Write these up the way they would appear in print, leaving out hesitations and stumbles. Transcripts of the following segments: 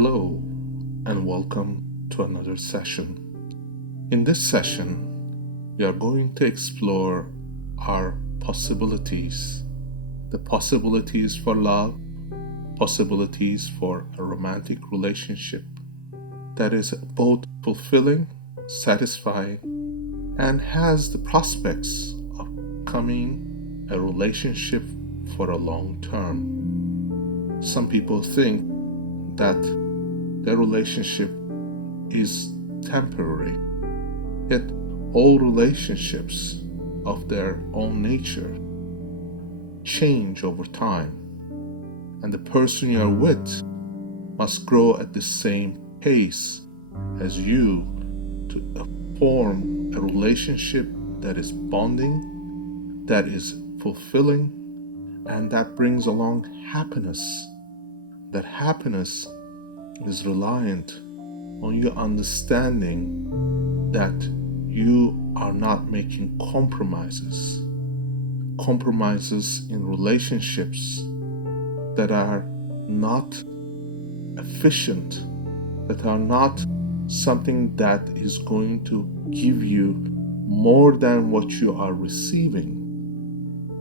Hello, and welcome to another session. In this session, we are going to explore our possibilities. The possibilities for love, possibilities for a romantic relationship that is both fulfilling, satisfying, and has the prospects of becoming a relationship for a long term. Some people think that their relationship is temporary, yet all relationships of their own nature change over time, and the person you are with must grow at the same pace as you to form a relationship that is bonding, that is fulfilling, and that brings along happiness. That happiness is reliant on you understanding that you are not making compromises in relationships that are not efficient, that are not something that is going to give you more than what you are receiving,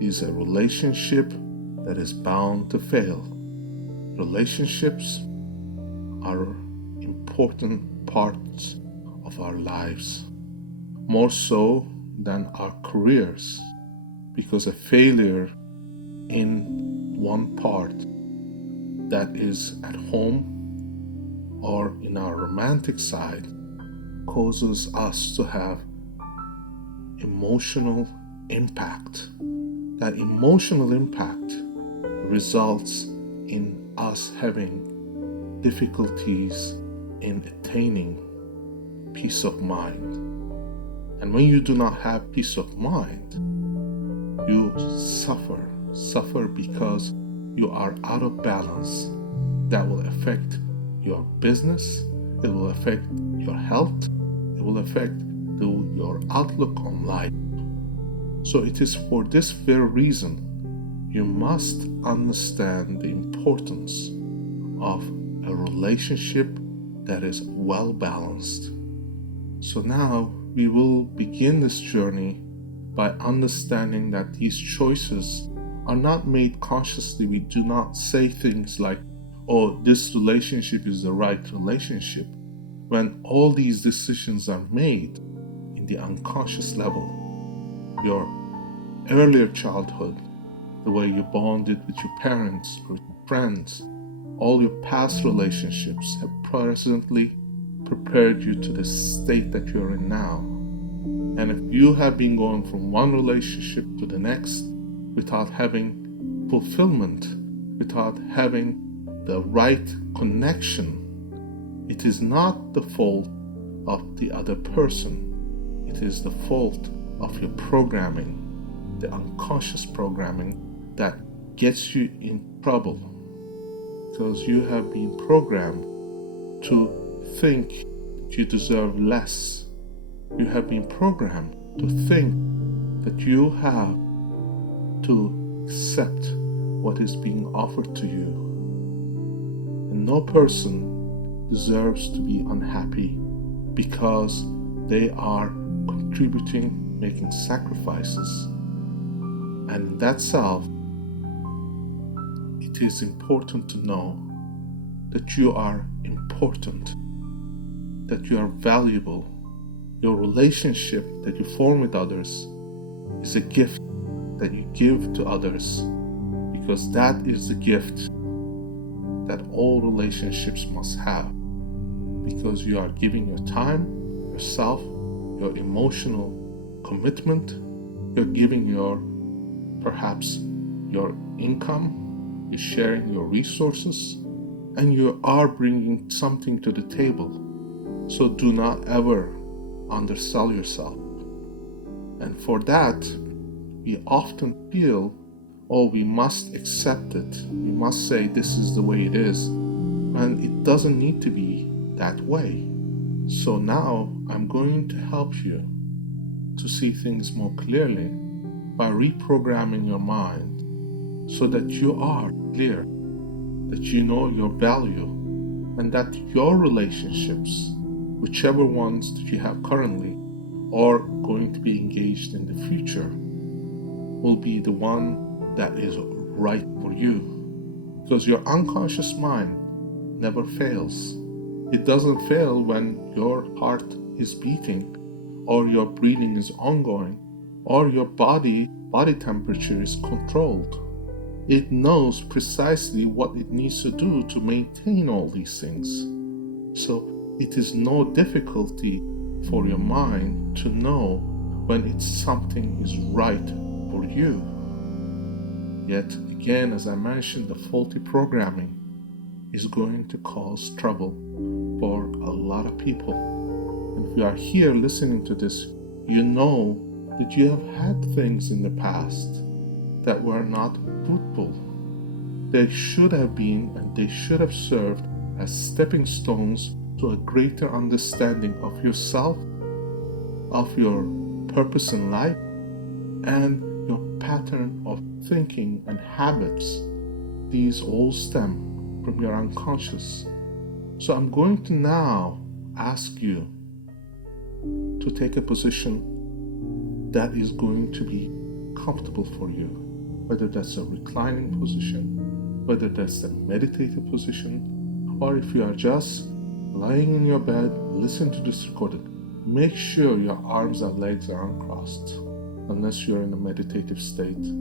is a relationship that is bound to fail. Relationships are important parts of our lives, more so than our careers, because a failure in one part, that is at home or in our romantic side, causes us to have emotional impact. That emotional impact results in us having difficulties in attaining peace of mind. And when you do not have peace of mind, you suffer because you are out of balance. That will affect your business, it will affect your health, it will affect your outlook on life. So it is for this very reason you must understand the importance of a relationship that is well balanced. So now we will begin this journey by understanding that these choices are not made consciously. We do not say things like, oh, this relationship is the right relationship, when all these decisions are made in the unconscious level. Your earlier childhood, the way you bonded with your parents or friends, all your past relationships have presently prepared you to the state that you're in now. And if you have been going from one relationship to the next without having fulfillment, without having the right connection, it is not the fault of the other person. It is the fault of your programming, the unconscious programming that gets you in trouble, because you have been programmed to think you deserve less. You have been programmed to think that you have to accept what is being offered to you. And no person deserves to be unhappy because they are contributing, making sacrifices. And in that self, it is important to know that you are important, that you are valuable. Your relationship that you form with others is a gift that you give to others, because that is the gift that all relationships must have, because you are giving your time, yourself, your emotional commitment, you're giving perhaps your income, you're sharing your resources, and you are bringing something to the table. So do not ever undersell yourself. And for that, we often feel, oh, we must accept it. We must say this is the way it is. And it doesn't need to be that way. So now I'm going to help you to see things more clearly by reprogramming your mind so that you are clear, that you know your value, and that your relationships, whichever ones that you have currently or going to be engaged in the future, will be the one that is right for you. Because your unconscious mind never fails. It doesn't fail when your heart is beating, or your breathing is ongoing, or your body temperature is controlled. It knows precisely what it needs to do to maintain all these things. So it is no difficulty for your mind to know when something is right for you. Yet again, as I mentioned, the faulty programming is going to cause trouble for a lot of people. And if you are here listening to this, you know that you have had things in the past that were not fruitful. They should have been, and they should have served as stepping stones to a greater understanding of yourself, of your purpose in life, and your pattern of thinking and habits. These all stem from your unconscious. So I'm going to now ask you to take a position that is going to be comfortable for you, whether that's a reclining position, whether that's a meditative position, or if you are just lying in your bed, listen to this recording. Make sure your arms and legs are uncrossed, unless you're in a meditative state.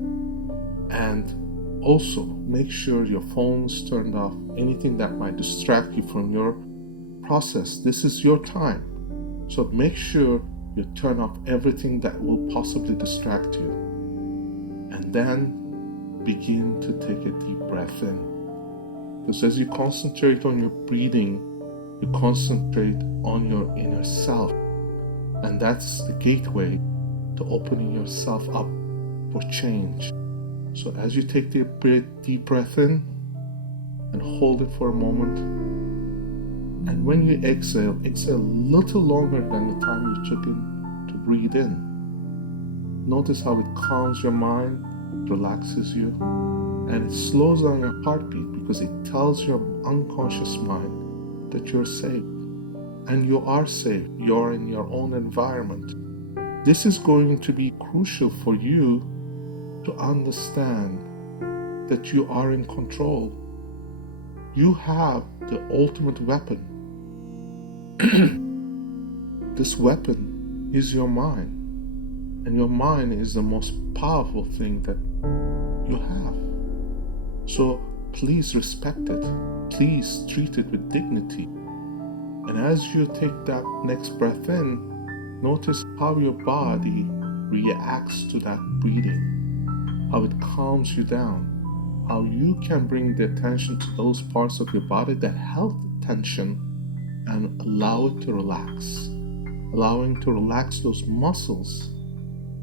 And also make sure your phone is turned off, anything that might distract you from your process. This is your time. So make sure you turn off everything that will possibly distract you. And then begin to take a deep breath in. Because as you concentrate on your breathing, you concentrate on your inner self. And that's the gateway to opening yourself up for change. So as you take the deep breath in and hold it for a moment, and when you exhale a little longer than the time you took in to breathe in. Notice how it calms your mind, relaxes you, and it slows down your heartbeat because it tells your unconscious mind that you're safe. And you are safe. You're in your own environment. This is going to be crucial for you to understand that you are in control. You have the ultimate weapon. This weapon is your mind. And your mind is the most powerful thing that you have. So please respect it. Please treat it with dignity. And as you take that next breath in, notice how your body reacts to that breathing, how it calms you down, how you can bring the attention to those parts of your body that held the tension and allow it to relax. Allowing to relax those muscles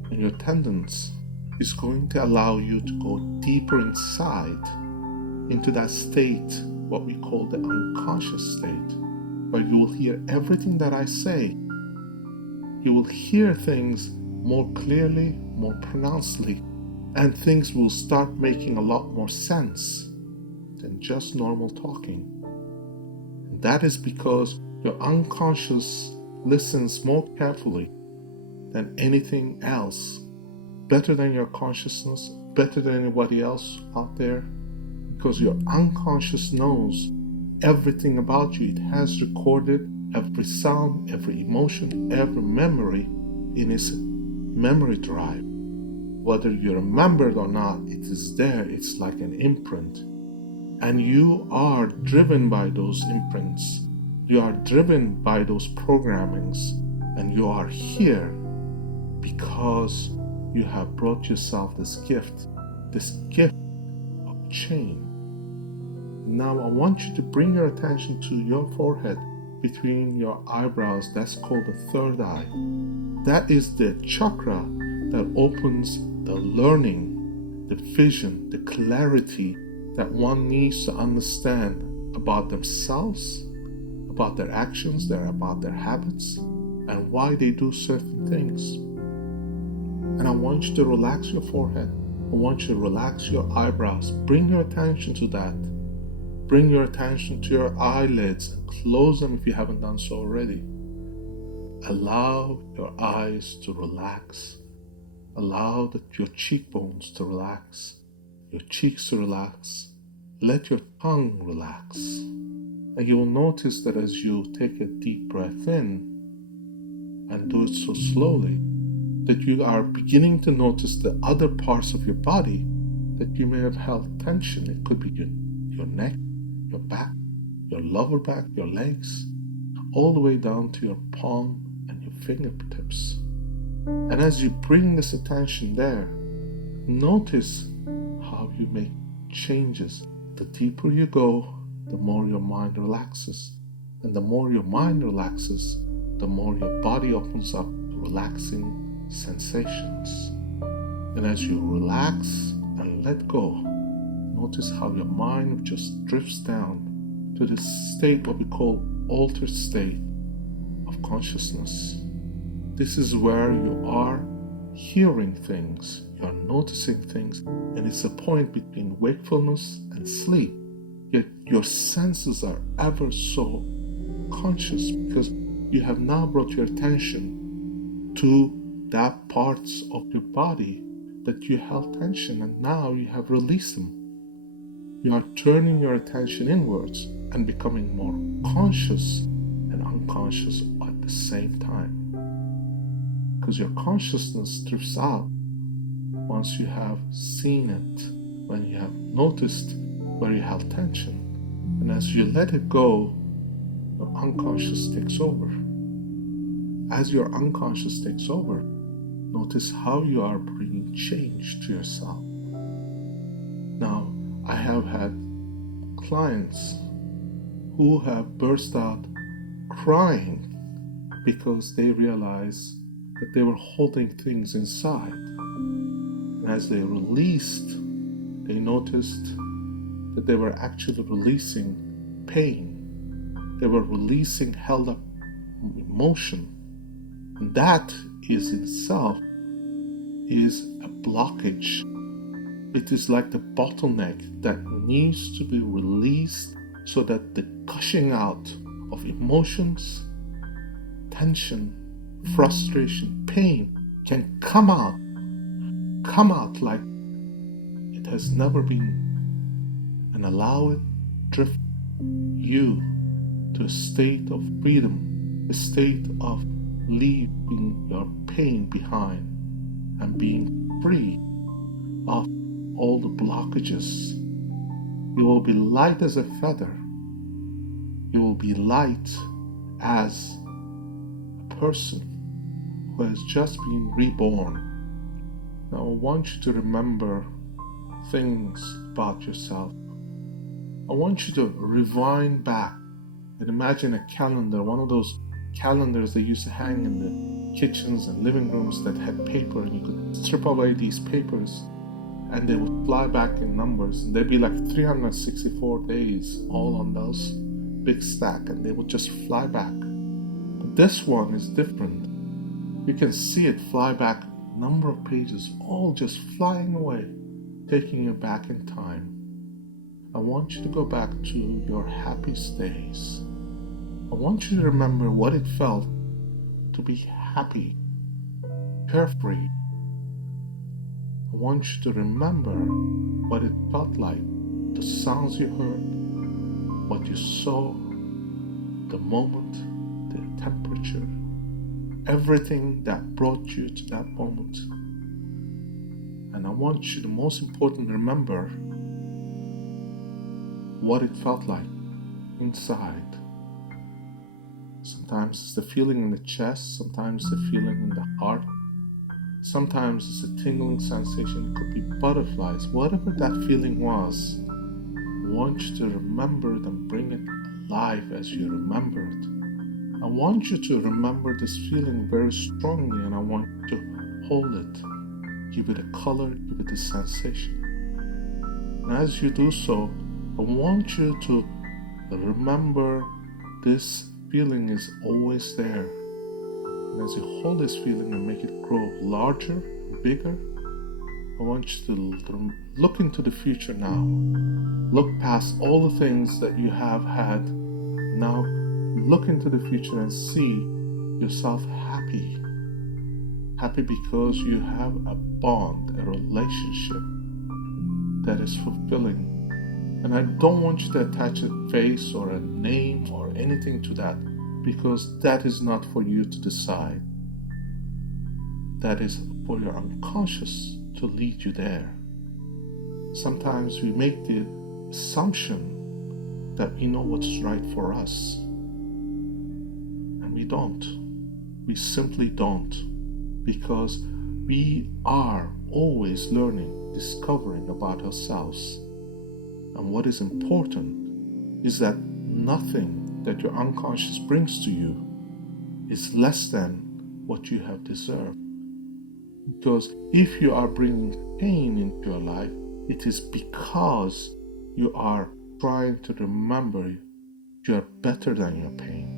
and your tendons is going to allow you to go deeper inside into that state, what we call the unconscious state, where you will hear everything that I say. You will hear things more clearly, more pronouncedly, and things will start making a lot more sense than just normal talking. And that is because your unconscious listens more carefully than anything else, better than your consciousness, better than anybody else out there, because your unconscious knows everything about you. It has recorded every sound, every emotion, every memory in its memory drive. Whether you remember it or not, it is there. It's like an imprint. And you are driven by those imprints. You are driven by those programmings. And you are here because you have brought yourself this gift of change. Now I want you to bring your attention to your forehead between your eyebrows. That's called the third eye. That is the chakra that opens the learning, the vision, the clarity that one needs to understand about themselves, about their actions, about their habits, and why they do certain things. And I want you to relax your forehead. I want you to relax your eyebrows. Bring your attention to that. Bring your attention to your eyelids and close them if you haven't done so already. Allow your eyes to relax. Allow your cheekbones to relax, your cheeks to relax. Let your tongue relax. And you will notice that as you take a deep breath in and do it so slowly, that you are beginning to notice the other parts of your body that you may have held tension. It could be your neck, your back, your lower back, your legs, all the way down to your palm and your fingertips. And as you bring this attention there, notice how you make changes. The deeper you go, the more your mind relaxes. And the more your mind relaxes, the more your body opens up to relaxing sensations. And as you relax and let go, notice how your mind just drifts down to this state, what we call altered state of consciousness. This is where you are hearing things, you are noticing things, and it's a point between wakefulness and sleep. Yet your senses are ever so conscious because you have now brought your attention to that parts of your body that you held tension, and now you have released them. You are turning your attention inwards and becoming more conscious and unconscious at the same time. Because your consciousness drifts out once you have seen it, when you have noticed where you held tension. And as you let it go, your unconscious takes over. As your unconscious takes over, notice how you are bringing change to yourself. Now, I have had clients who have burst out crying because they realized that they were holding things inside. And as they released, they noticed that they were actually releasing pain. They were releasing held up emotion. And that is itself is a blockage. It is like the bottleneck that needs to be released so that the gushing out of emotions, tension, frustration, pain can come out like it has never been, and allow it drift you to a state of freedom, a state of leaving your pain behind and being free of all the blockages. You will be light as a feather. You will be light as a person who has just been reborn. Now I want you to remember things about yourself. I want you to rewind back and imagine a calendar, one of those calendars they used to hang in the kitchens and living rooms that had paper, and you could strip away these papers and they would fly back in numbers, and there'd be like 364 days all on those big stack, and they would just fly back. But this one is different. You can see it fly back, number of pages all just flying away, taking you back in time. I want you to go back to your happiest days. I want you to remember what it felt to be happy, carefree. I want you to remember what it felt like, the sounds you heard, what you saw, the moment, the temperature, everything that brought you to that moment. And I want you to, most important, remember what it felt like inside. Sometimes it's the feeling in the chest, sometimes the feeling in the heart, sometimes it's a tingling sensation, it could be butterflies. Whatever that feeling was, I want you to remember it and bring it alive as you remember it. I want you to remember this feeling very strongly, and I want you to hold it, give it a color, give it a sensation. And as you do so, I want you to remember this feeling is always there. And as you hold this feeling and make it grow larger, bigger, I I want you to look into the future now. Look past all the things that you have had. Now look into the future and see yourself happy. Happy because you have a bond, a relationship that is fulfilling. And I don't want you to attach a face or a name or anything to that, because that is not for you to decide. That is for your unconscious to lead you there. Sometimes we make the assumption that we know what's right for us, and we don't. We simply don't, because we are always learning, discovering about ourselves. And what is important is that nothing that your unconscious brings to you is less than what you have deserved. Because if you are bringing pain into your life, it is because you are trying to remember you are better than your pain.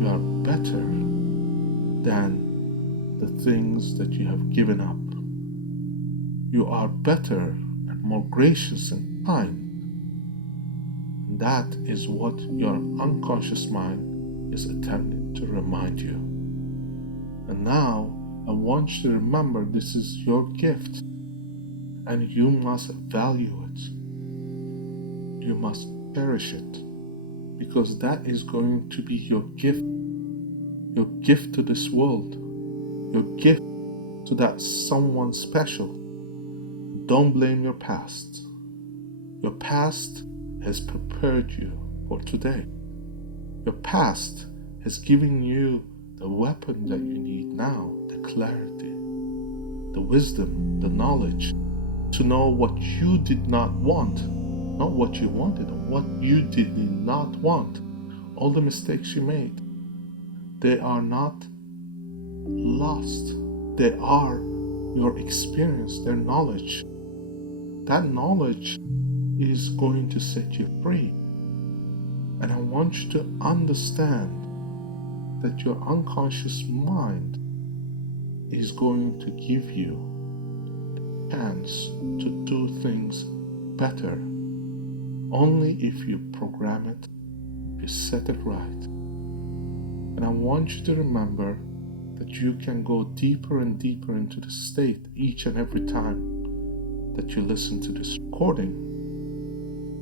You are better than the things that you have given up. You are better and more gracious and kind. And that is what your unconscious mind is attempting to remind you. And now I want you to remember this is your gift, and you must value it. You must cherish it, because that is going to be your gift to this world, your gift to that someone special. Don't blame your past. Your past has prepared you for today. Your past has given you the weapon that you need now, the clarity, the wisdom, the knowledge to know what you did not want, not what you wanted, what you did not want. All the mistakes you made, they are not lost. They are your experience, their knowledge. That knowledge is going to set you free. And I want you to understand that your unconscious mind is going to give you the chance to do things better only if you program it, you set it right. And I want you to remember that you can go deeper and deeper into the state each and every time that you listen to this recording,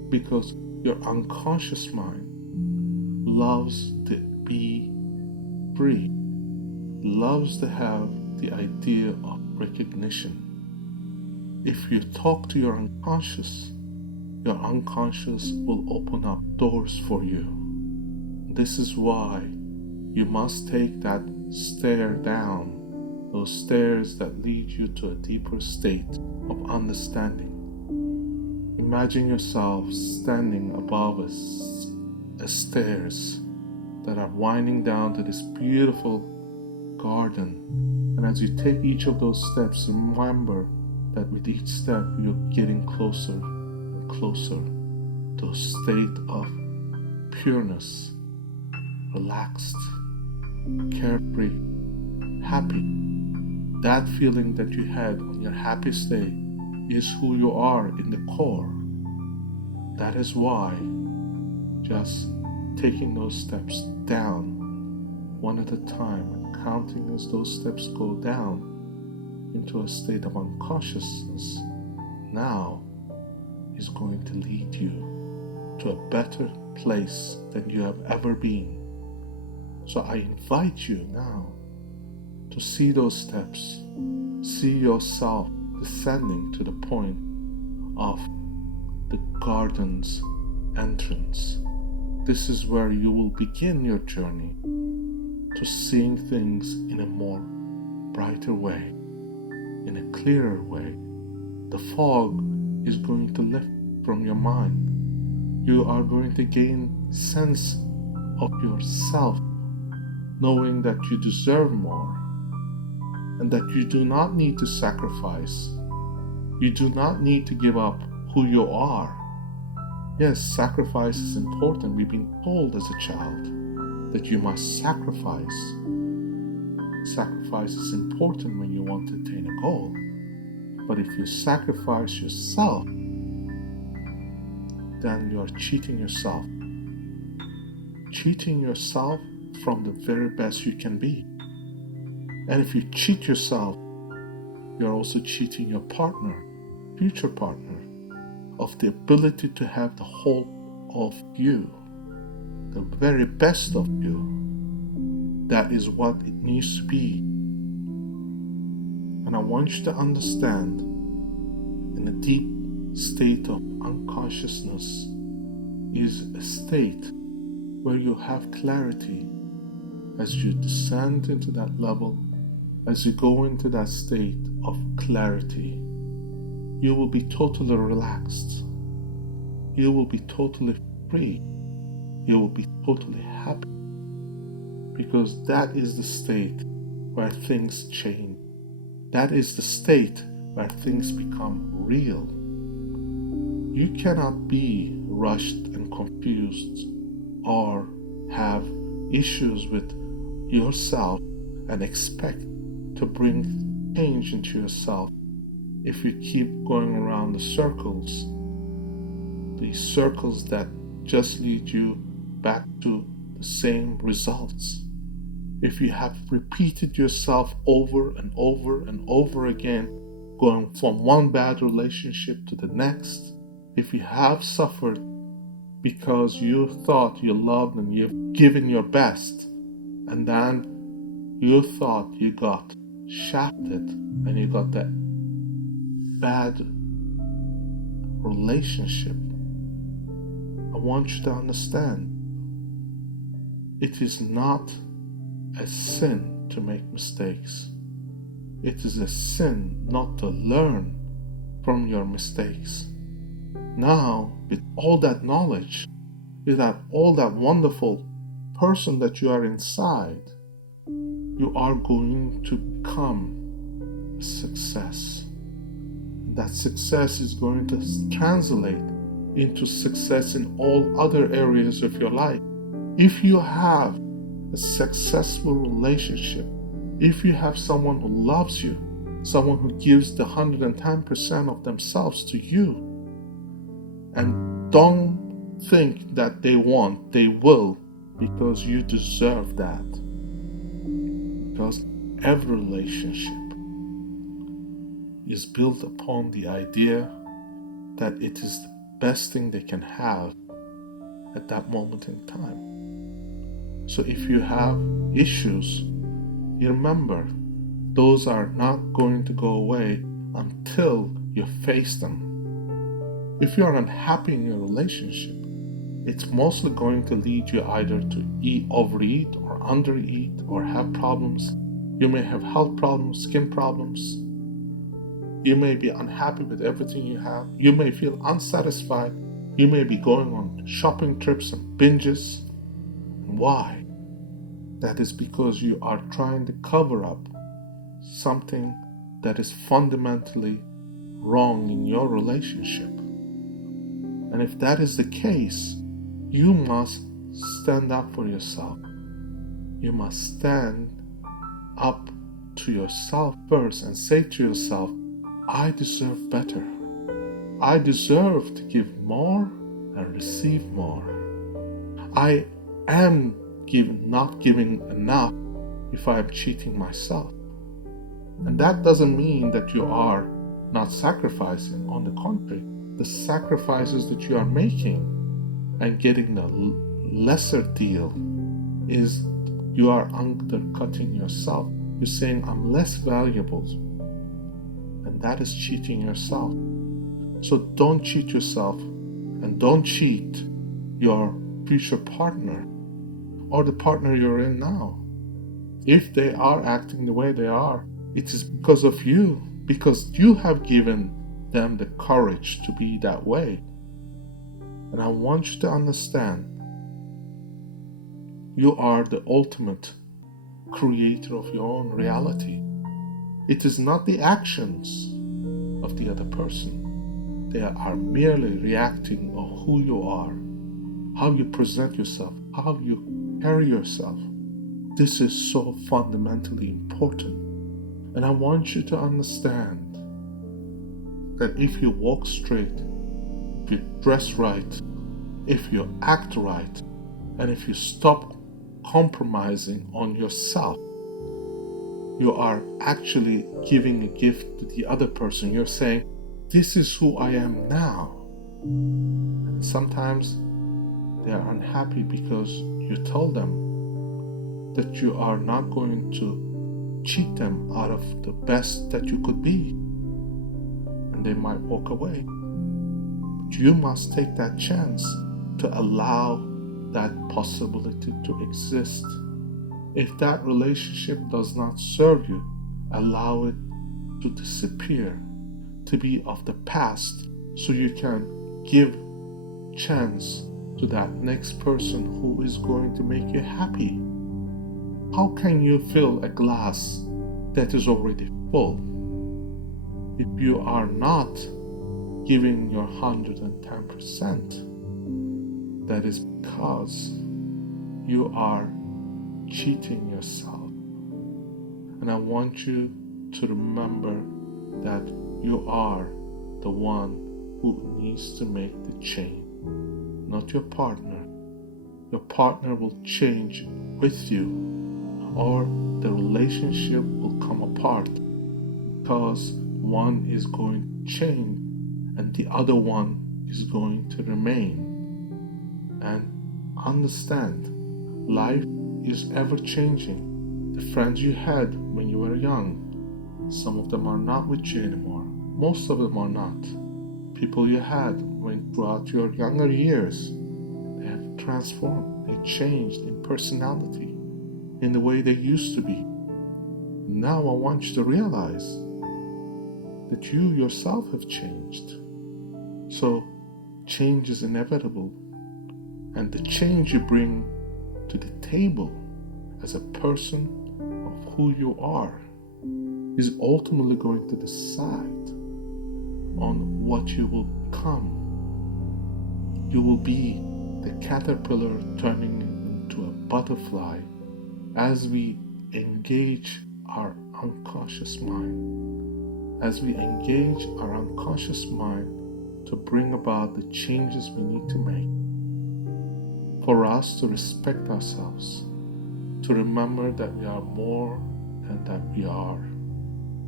because your unconscious mind loves to be free, loves to have the idea of recognition. If you talk to your unconscious will open up doors for you. This is why you must take that stair down, those stairs that lead you to a deeper state of understanding. Imagine yourself standing above a stairs that are winding down to this beautiful garden. And as you take each of those steps, remember that with each step you're getting closer and closer to a state of pureness, relaxed, carefree, happy. That feeling that you had on your happiest day is who you are in the core. That is why just taking those steps down one at a time and counting as those steps go down into a state of unconsciousness now is going to lead you to a better place than you have ever been. So I invite you now to see those steps, see yourself descending to the point of the garden's entrance. This is where you will begin your journey to seeing things in a more brighter way, in a clearer way. The fog is going to lift from your mind. You are going to gain sense of yourself, knowing that you deserve more and that you do not need to sacrifice. You do not need to give up who you are. Yes, sacrifice is important. We've been told as a child that you must sacrifice. Sacrifice is important when you want to attain a goal. But if you sacrifice yourself, then you are cheating yourself. Cheating yourself from the very best you can be. And if you cheat yourself, you're also cheating your partner, future partner, of the ability to have the whole of you, the very best of you. That is what it needs to be. And I want you to understand, in a deep state of unconsciousness is a state where you have clarity. As you descend into that level, as you go into that state of clarity, you will be totally relaxed. You will be totally free. You will be totally happy. Because that is the state where things change. That is the state where things become real. You cannot be rushed and confused or have issues with yourself and expect to bring change into yourself if you keep going around the circles that just lead you back to the same results. If you have repeated yourself over and over and over again, going from one bad relationship to the next, if you have suffered because you thought you loved and you've given your best, and then you thought you got shafted and you got that bad relationship, I want you to understand, it is not a sin to make mistakes. It is a sin not to learn from your mistakes. Now, with all that knowledge, with all that wonderful person that you are inside, you are going to become a success. That success is going to translate into success in all other areas of your life. If you have a successful relationship, if you have someone who loves you, someone who gives the 110% of themselves to you, and don't think that they will, because you deserve that. Because every relationship is built upon the idea that it is the best thing they can have at that moment in time. So if you have issues, you remember, those are not going to go away until you face them. If you are unhappy in your relationship, it's mostly going to lead you either to overeat or undereat or have problems. You may have health problems, skin problems. You may be unhappy with everything you have. You may feel unsatisfied. You may be going on shopping trips and binges. Why? That is because you are trying to cover up something that is fundamentally wrong in your relationship. And if that is the case, you must stand up for yourself. You must stand up to yourself first and say to yourself, I deserve better. I deserve to give more and receive more. I am not giving enough if I am cheating myself. And that doesn't mean that you are not sacrificing. On the contrary, the sacrifices that you are making and getting the lesser deal is you are undercutting yourself. You're saying, I'm less valuable. And that is cheating yourself. So don't cheat yourself and don't cheat your future partner or the partner you're in now. If they are acting the way they are, it is because of you, because you have given them the courage to be that way. And I want you to understand, you are the ultimate creator of your own reality. It is not the actions of the other person. They are merely reacting on who you are, how you present yourself, how you carry yourself. This is so fundamentally important. And I want you to understand that if you walk straight, if you dress right, if you act right, and if you stop compromising on yourself, you are actually giving a gift to the other person. You're saying, this is who I am now. And sometimes they are unhappy because you told them that you are not going to cheat them out of the best that you could be. And they might walk away. But you must take that chance to allow that possibility to exist. If that relationship does not serve you, allow it to disappear, to be of the past, so you can give chance to that next person who is going to make you happy. How can you fill a glass that is already full if you are not giving your 110%? That is because you are cheating yourself. And I want you to remember that you are the one who needs to make the change, not your partner. Your partner will change with you, or the relationship will come apart because one is going to change and the other one is going to remain. And understand, life is ever changing. The friends you had when you were young, some of them are not with you anymore. Most of them are not. People you had when throughout your younger years, they have transformed, they changed in personality, in the way they used to be. Now I want you to realize that you yourself have changed. So change is inevitable. And the change you bring to the table as a person of who you are is ultimately going to decide on what you will become. You will be the caterpillar turning into a butterfly as we engage our unconscious mind, as we engage our unconscious mind to bring about the changes we need to make. For us to respect ourselves, to remember that we are more than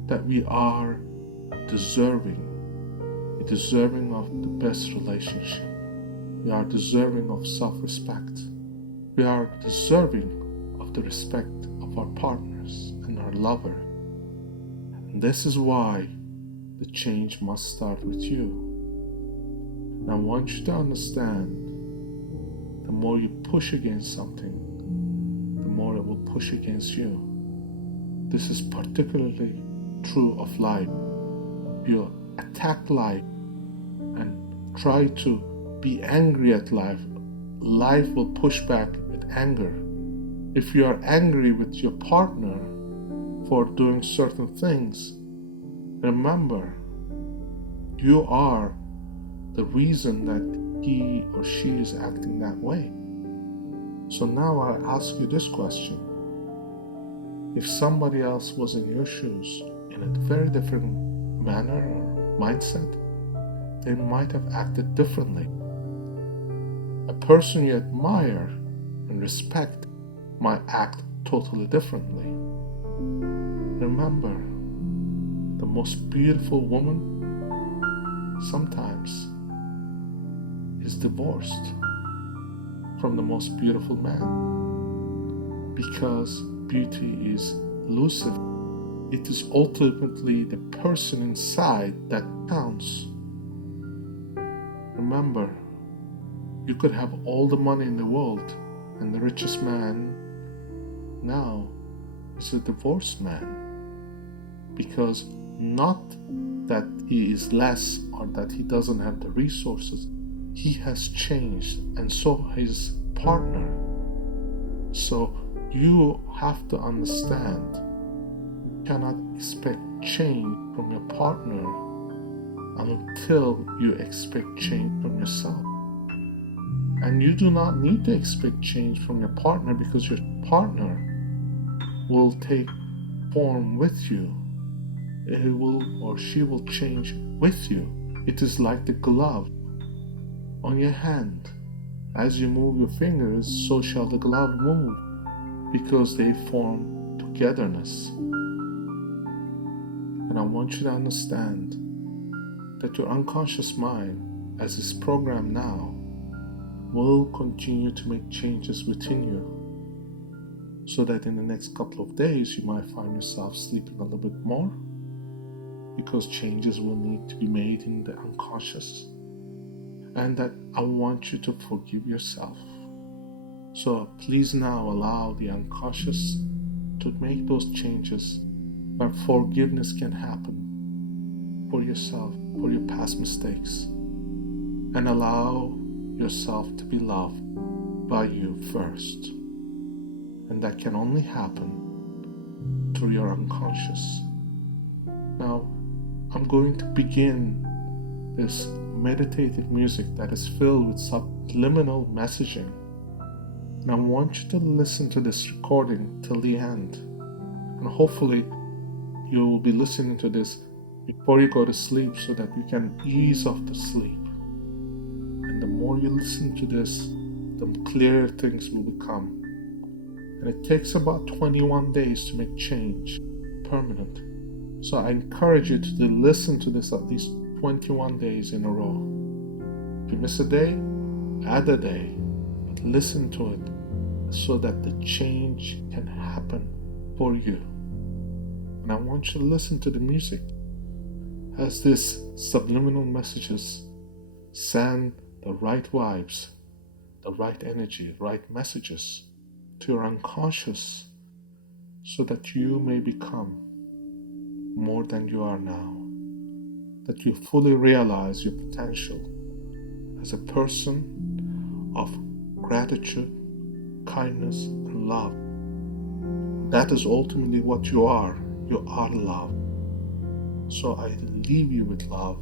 that we are deserving of the best relationship. We are deserving of self-respect. We are deserving of the respect of our partners and our lover. And this is why the change must start with you. And I want you to understand, the more you push against something, the more it will push against you. This is particularly true of life. If you attack life and try to be angry at life, life will push back with anger. If you are angry with your partner for doing certain things, remember, you are the reason that he or she is acting that way. So now I ask you this question. If somebody else was in your shoes in a very different manner or mindset, they might have acted differently. A person you admire and respect might act totally differently. Remember, the most beautiful woman sometimes is divorced from the most beautiful man, because beauty is elusive. It is ultimately the person inside that counts. Remember, you could have all the money in the world, and the richest man now is a divorced man, because not that he is less or that he doesn't have the resources. He has changed, and so his partner. So you have to understand, you cannot expect change from your partner until you expect change from yourself. And you do not need to expect change from your partner, because your partner will take form with you it will or she will change with you. It is like the glove on your hand. As you move your fingers, so shall the glove move, because they form togetherness. And I want you to understand that your unconscious mind, as is programmed now, will continue to make changes within you, so that in the next couple of days you might find yourself sleeping a little bit more, because changes will need to be made in the unconscious, and that I want you to forgive yourself. So please now allow the unconscious to make those changes where forgiveness can happen for yourself, for your past mistakes, and allow yourself to be loved by you first. And that can only happen through your unconscious. Now, I'm going to begin this meditative music that is filled with subliminal messaging. And I want you to listen to this recording till the end. And hopefully you will be listening to this before you go to sleep, so that you can ease off the sleep. And the more you listen to this, the clearer things will become. And it takes about 21 days to make change permanent. So I encourage you to listen to this at least 21 days in a row. If you miss a day, add a day, but listen to it so that the change can happen for you. And I want you to listen to the music as these subliminal messages send the right vibes, the right energy, right messages to your unconscious, so that you may become more than you are now, that you fully realize your potential as a person of gratitude, kindness, and love. That is ultimately what you are. You are love. So I leave you with love.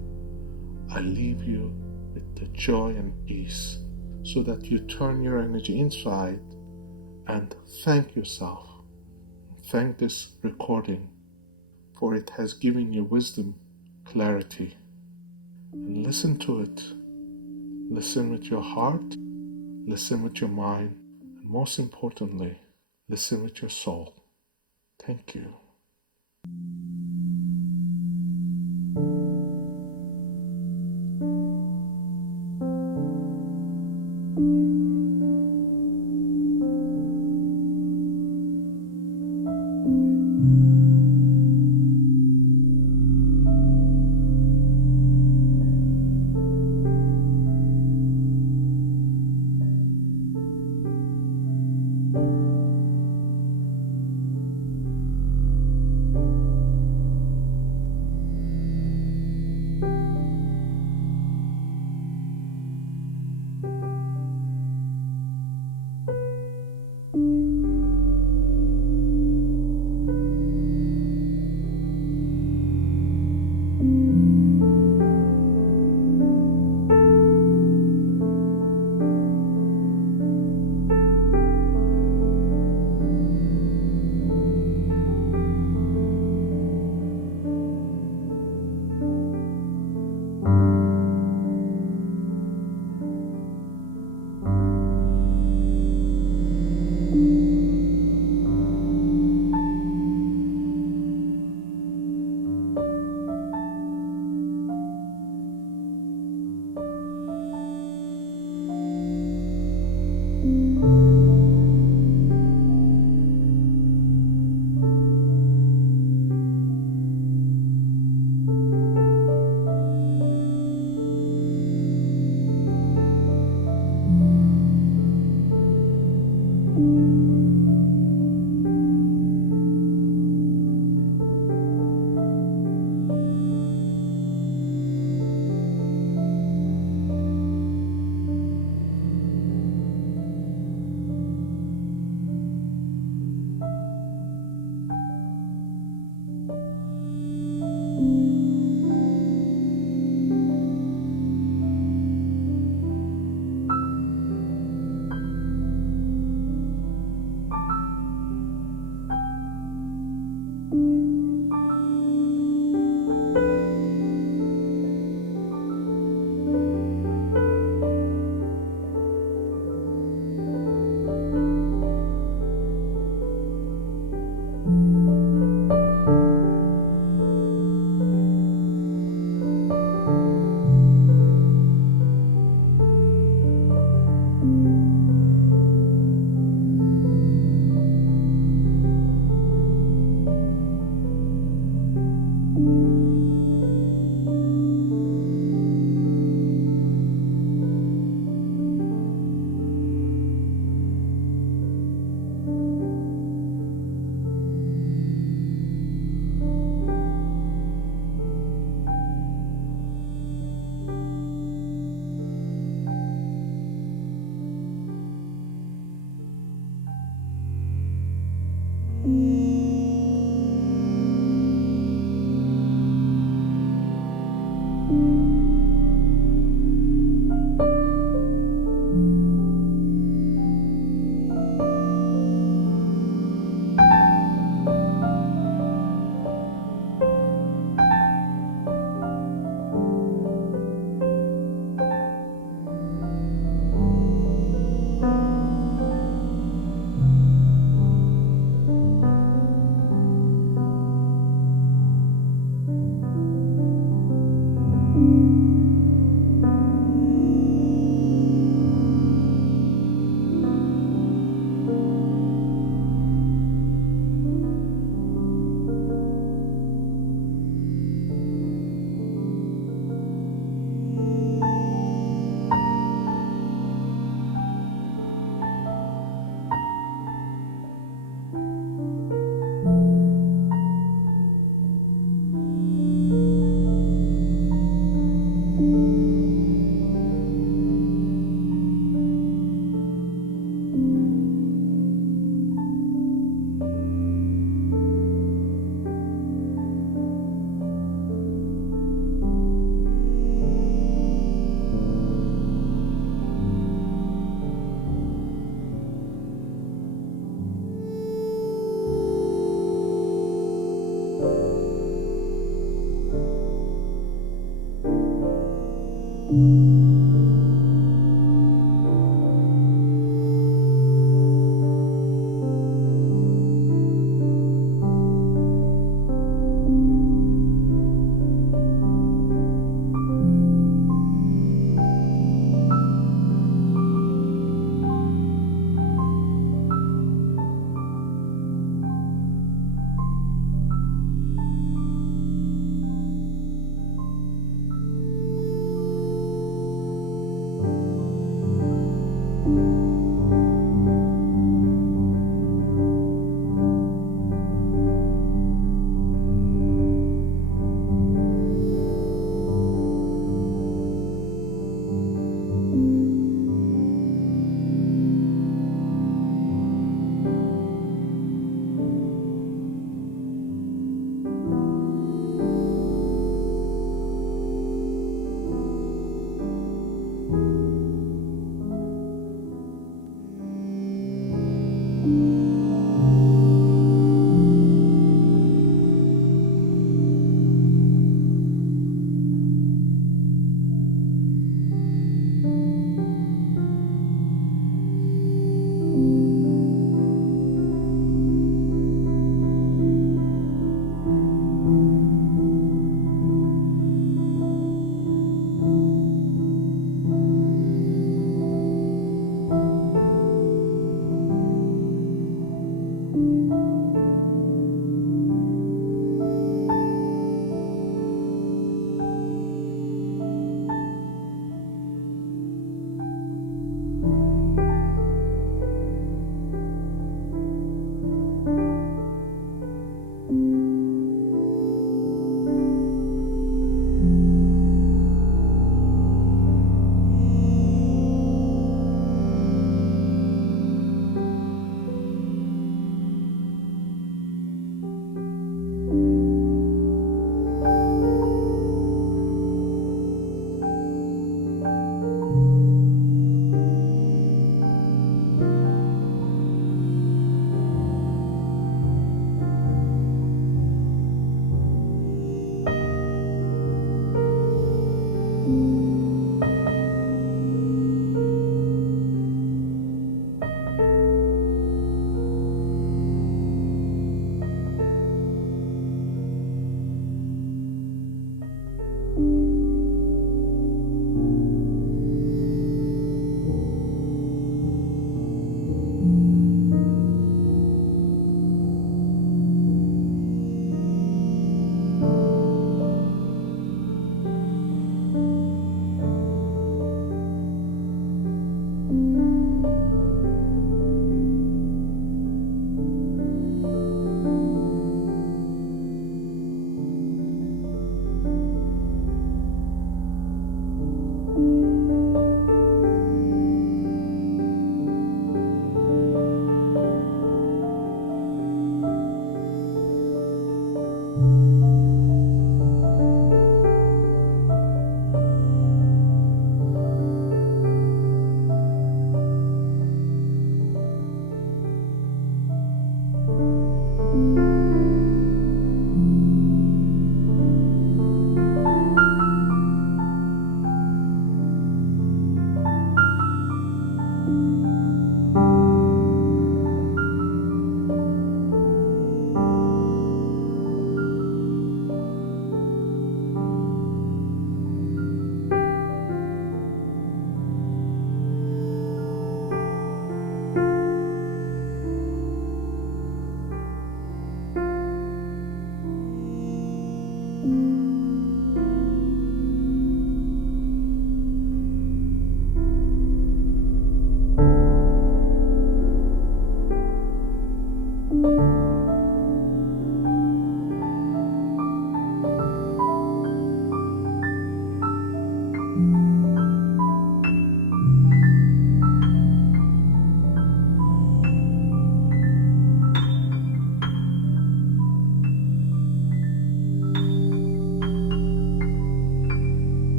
I leave you with the joy and peace, so that you turn your energy inside and thank yourself. Thank this recording, for it has given you wisdom, clarity. And listen to it. Listen with your heart, listen with your mind, and most importantly, listen with your soul. Thank you.